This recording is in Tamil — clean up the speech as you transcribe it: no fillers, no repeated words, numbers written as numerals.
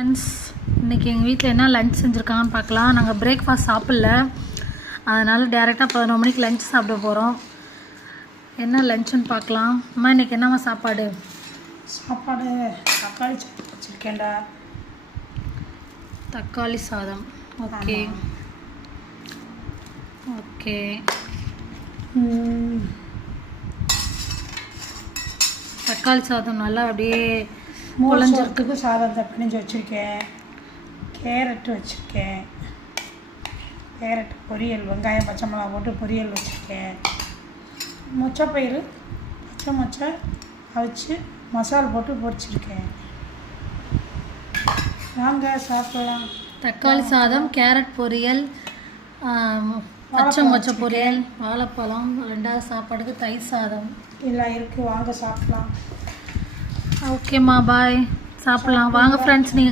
ஃப்ரெண்ட்ஸ், இன்றைக்கி எங்கள் வீட்டில் என்ன லஞ்ச் செஞ்சுருக்காங்கன்னு பார்க்கலாம். நாங்கள் பிரேக்ஃபாஸ்ட் சாப்பிடல, அதனால் டேரெக்டாக 11 மணிக்கு லஞ்ச் சாப்பிட போகிறோம். என்ன லஞ்சுன்னு பார்க்கலாம். அம்மா இன்றைக்கி என்னம்மா சாப்பாடு? தக்காளி சாதம் வச்சுருக்கேன்டா. தக்காளி சாதம். Okay okay. தக்காளி சாதம் நல்லா அப்படியே முளைஞ்சதுக்கு சாதம் பிணைஞ்சு வச்சுருக்கேன். கேரட்டு வச்சுருக்கேன். கேரட் பொரியல், வெங்காயம் பச்சை மிளகா போட்டு பொரியல் வச்சுருக்கேன். மொச்சப்பயிறு மொச்சை அவிச்சு மசால் போட்டு பொரிச்சிருக்கேன். வாங்க சாப்பிடலாம். தக்காளி சாதம், கேரட் பொரியல், பச்சை மொச்சை பொரியல், வாழைப்பழம், 2வது சாப்பாடுக்கு தயிர் சாதம் எல்லாம் இருக்குது. வாங்க சாப்பிடலாம். ஓகேம்மா, பாய். சாப்பிட்லாம் வாங்க ஃப்ரெண்ட்ஸ். நீங்கள்